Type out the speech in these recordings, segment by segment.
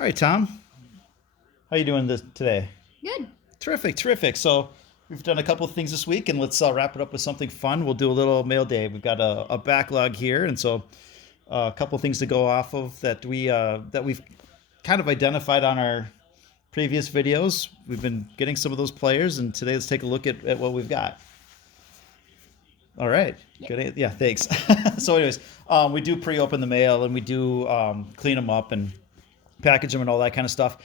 All right, Tom. How you doing this today? Good. Terrific, terrific. So we've done a couple of things this week, and let's wrap it up with something fun. We'll do a little mail day. We've got a backlog here, and so a couple of things to go off of that we've kind of identified on our previous videos. We've been getting some of those players, and today let's take a look at what we've got. All right. Yep. Good. Yeah. Thanks. So, anyways, we do pre-open the mail, and we do clean them up and package them and all that kind of stuff.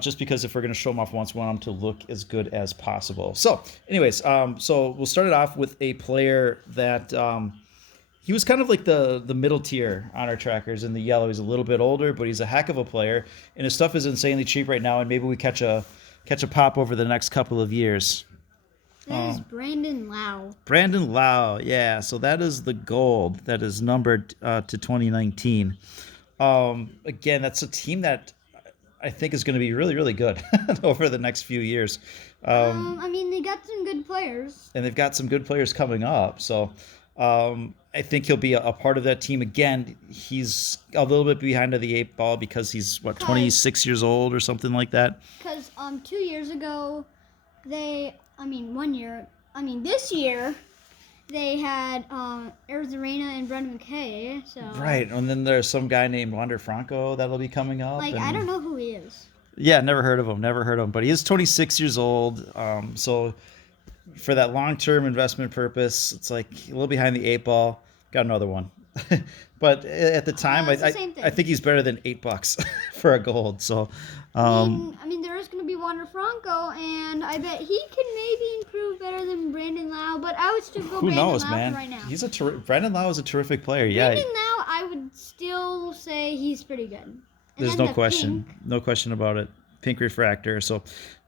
Just because if we're going to show them off once, we want them to look as good as possible. So, anyways, so we'll start it off with a player that he was kind of like the middle tier on our trackers in the yellow. He's a little bit older, but he's a heck of a player, and his stuff is insanely cheap right now. And maybe we catch a pop over the next couple of years. That is Brandon Lau. Brandon Lau, yeah. So that is the gold that is numbered to 2019. Again, that's a team that I think is going to be really, really good over the next few years. I mean, they got some good players. And they've got some good players coming up. So I think he'll be a part of that team. Again, he's a little bit behind the eight ball because he's, 26 years old or something like that? Because 2 years ago, this year, they had Arizarena and Brendan McKay. So Right, and then there's some guy named Wander Franco that'll be coming up. I don't know who he is. Yeah, never heard of him. But he is 26 years old. So for that long-term investment purpose, it's like a little behind the eight ball. Got another one. But at the time, it's the same thing. I think he's better than $8 for a gold. So, There is going to be Wander Franco, and I bet he can maybe improve better than Brandon Lau. But I would still go who Brandon knows, Lau man? for right now. Brandon Lau is a terrific player. Yeah, Brandon Lau, I would still say he's pretty good. And there's then no question, no question about it. Pink refractor. So,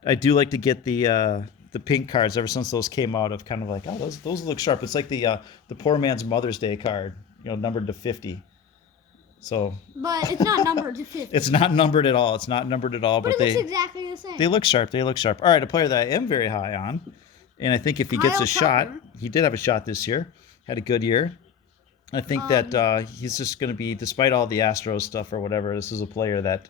I do like to get the pink cards ever since those came out. Of kind of like, oh, those look sharp. It's like the poor man's Mother's Day card, numbered to 50. So, but it's not numbered to 50. It's not numbered at all. But it looks exactly the same. They look sharp. All right, a player that I am very high on, and I think if he gets a shot, he did have a shot this year, had a good year. I think that he's just going to be, despite all the Astros stuff or whatever, this is a player that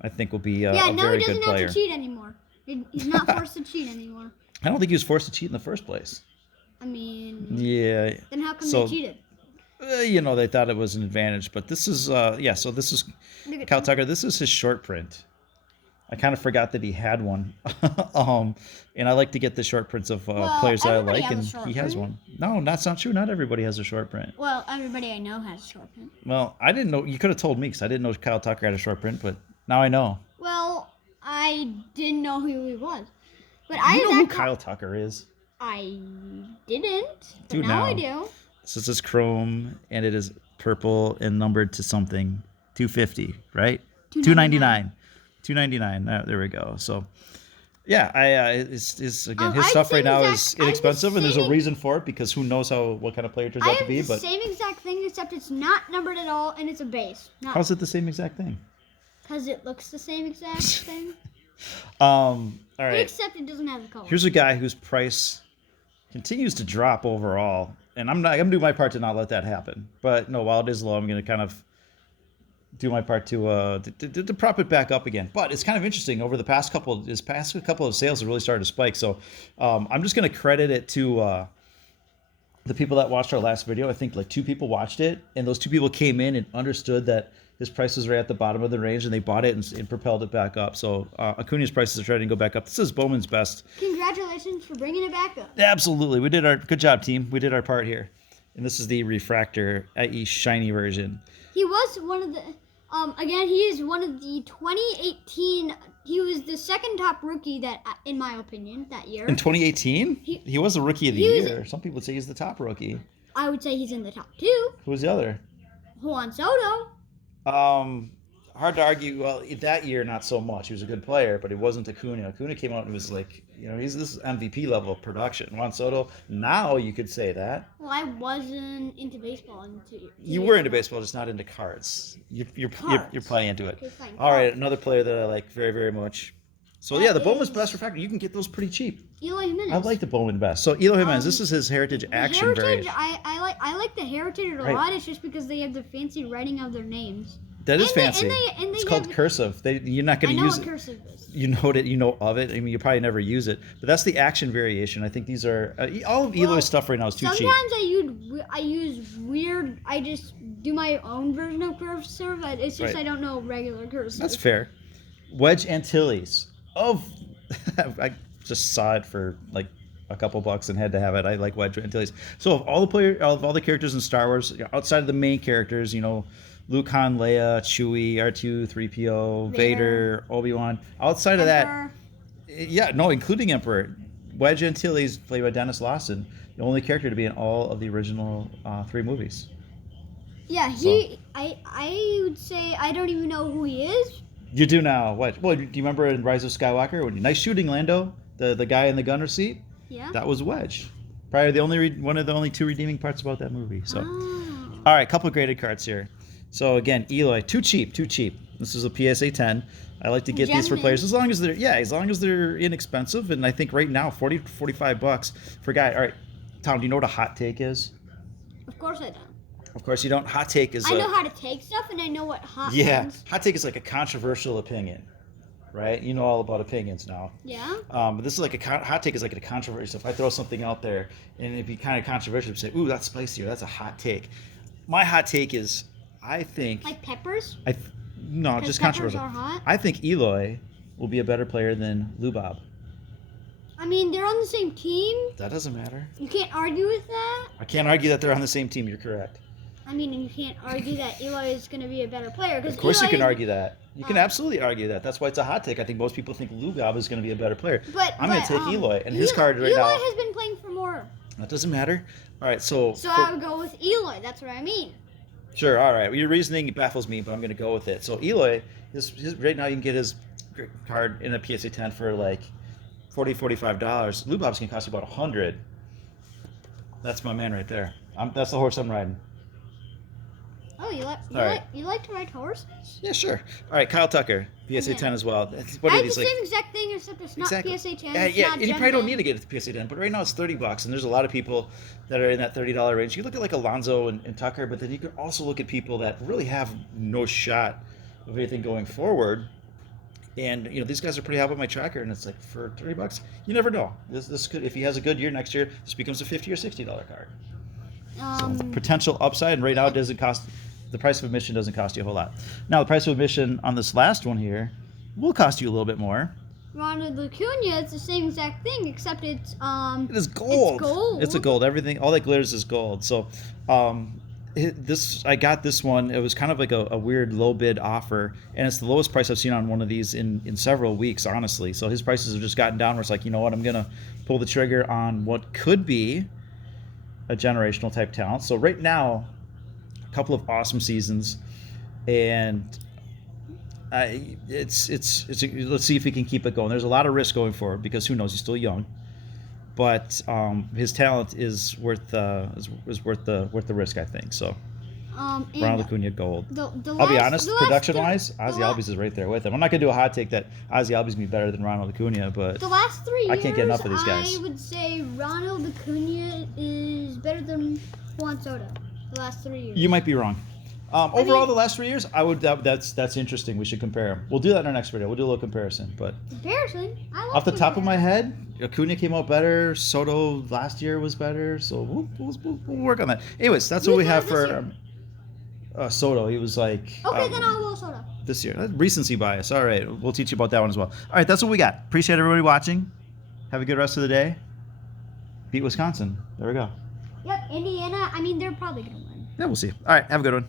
I think will be a very good player. He doesn't have to cheat anymore. He's not forced to cheat anymore. I don't think he was forced to cheat in the first place. Yeah. Then how come they cheated? They thought it was an advantage, but this is, so this is Kyle Tucker. This is his short print. I kind of forgot that he had one. And I like to get the short prints of players that I like, and he has one. No, that's not true. Not everybody has a short print. Well, everybody I know has a short print. Well, I didn't know. You could have told me because I didn't know Kyle Tucker had a short print, but now I know. Well, I didn't know who he was. But you know who Kyle Tucker is? I didn't, but Dude, now I do. So this is chrome, and it is purple and numbered to something. 250, right? 299. 299. There we go. So, yeah, his stuff right now is inexpensive, and there's a reason for it because who knows what kind of player it turns out to be. But same exact thing, except it's not numbered at all, and it's a base. How's it the same exact thing? Because it looks the same exact thing. All right. But except it doesn't have the color. Here's a guy whose price continues to drop overall. And I'm gonna do my part to not let that happen. But no, while it is low, I'm gonna kind of do my part to prop it back up again. But it's kind of interesting. Over the past couple of sales, it really started to spike. So I'm just gonna credit it to the people that watched our last video. I think like 2 people watched it, and those 2 people came in and understood that his price was right at the bottom of the range, and they bought it and propelled it back up. So Acuna's prices are trying to go back up. This is Bowman's best. Congratulations for bringing it back up. Absolutely. Good job, team. We did our part here. And this is the refractor, i.e. shiny version. He was one of the, he is one of the 2018, he was the second top rookie in my opinion, that year. In 2018? He was the rookie of the year. Some people would say he's the top rookie. I would say he's in the top 2. Who was the other? Juan Soto. Hard to argue. Well, that year, not so much. He was a good player, but it wasn't Acuna. Acuna came out and was like, this is MVP level of production. Juan Soto, now you could say that. Well, I wasn't into baseball. You were into baseball, just not into cards. You're probably into it. Okay, fine. All right, another player that I like very, very much. So, the Bowman's best refractor, you can get those pretty cheap. Eloy Jimenez. I like the Bowman best. So, Eloy Jimenez, this is his Heritage Action variant. I like the Heritage a lot. It's just because they have the fancy writing of their names. That is And they- fancy. and they It's called have- cursive. You're not I going to know use what it. cursive is. You know it. You know of it. I mean, you probably never use it, but that's the action variation. I think these are all of Eloy's Well, stuff right now is too Sometimes cheap. I use weird. I just do my own version of cursive, but it's just Right. I don't know regular cursive. That's fair. Wedge Antilles of I just saw it for like a couple bucks and had to have it. I like Wedge Antilles. So of all the characters in Star Wars, outside of the main characters, Luke, Han, Leia, Chewie, R2, 3PO, Vader, Obi-Wan. Outside of that, Emperor. yeah, no, including Emperor. Wedge Antilles, played by Dennis Lawson, the only character to be in all of the original 3 movies. Yeah, I would say I don't even know who he is. You do now. What? Well, do you remember in Rise of Skywalker? Nice shooting, Lando. The guy in the gunner seat. Yeah. That was Wedge. Probably one of the only 2 redeeming parts about that movie. So, Oh. all right, couple graded cards here. So again, Eloy, too cheap. This is a PSA 10. I like to get these for Gentlemen. players as long as they're inexpensive. And I think right now, 40 to 45 bucks for a guy. All right, Tom, do you know what a hot take is? Of course I don't. Of course you don't. Hot take is I know how to take stuff, and I know what hot means. hot take is like a controversial opinion, right? You know all about opinions now. Yeah. But this is like hot take is like a controversy. So if I throw something out there and it'd be kind of controversial, to say, "Ooh, that's spicy," or "That's a hot take." My hot take is, I think, Like peppers? no, 'Cause just peppers controversial. are hot? I think Eloy will be a better player than Lubob. I mean, they're on the same team. That doesn't matter. You can't argue with that. I can't argue that they're on the same team. You're correct. I mean, you can't argue that Eloy is going to be a better player. Of course, you Eloy, can argue that. You can um, absolutely argue that. That's why it's a hot take. I think most people think Lubob is going to be a better player. I'm going to take but, Eloy, and his card right Eloy now. has been playing for more. That doesn't matter. All right, so I would go with Eloy. That's what I mean. sure. All right, well, your reasoning baffles me, but I'm going to go with it. So Eloy, his right now you can get his card in a PSA 10 for like $45. Lubob's can cost you about $100. That's my man right there. That's the horse I'm riding. Oh, you right. like to ride horses? Yeah, sure. All right, Kyle Tucker, PSA Okay. 10 as well. What I are have these the like? same exact thing, except it's not Exactly. PSA 10. Yeah, it's yeah, not and you probably don't Gemini. need to get it to PSA 10, but right now it's $30, and there's a lot of people that are in that $30 range. You look at like Alonzo and Tucker, but then you can also look at people that really have no shot of anything going forward. And these guys are pretty high up on my tracker, and it's like for $30, you never know. This could, if he has a good year next year, this becomes a $50 or $60 card. So potential upside, and right now it doesn't cost. The price of admission doesn't cost you a whole lot. Now the price of admission on this last one here will cost you a little bit more. Ronald Acuna, it's the same exact thing, except it's It is gold. It's gold. It's a gold. Everything, all that glitters is gold. So, I got this one. It was kind of like a weird low bid offer, and it's the lowest price I've seen on one of these in several weeks, honestly. So his prices have just gotten down. Where it's like, you know what, I'm gonna pull the trigger on what could be a generational type talent. So right now, a couple of awesome seasons, and let's see if he can keep it going. There's a lot of risk going forward because who knows, he's still young, but his talent is worth the risk, I think. So and Ronald Acuna gold. the I'll be last- honest, the last production three- wise, the Ozzy la- Albies is right there with him. I'm not gonna do a hot take that Ozzy Albies gonna be better than Ronald Acuna, but The last 3 years, I can't get enough of these guys. I would say Ronald Acuna is better than Juan Soto. The last 3 years. you might be wrong. Overall, mean- the last 3 years, that's interesting. We should compare them. We'll do that in our next video. We'll do a little comparison. But Comparison. I like off the top of my comparison. head, Acuna came out better. Soto last year was better. So we'll work on that. Anyways, that's what Who's we have better for this Soto. He was like Okay, then I'll go Soto. this year. Recency bias. All right, we'll teach you about that one as well. All right, that's what we got. Appreciate everybody watching. Have a good rest of the day. Beat Wisconsin. There we go. Yep, Indiana. I mean, they're probably gonna win. Yeah, we'll see. All right, have a good one.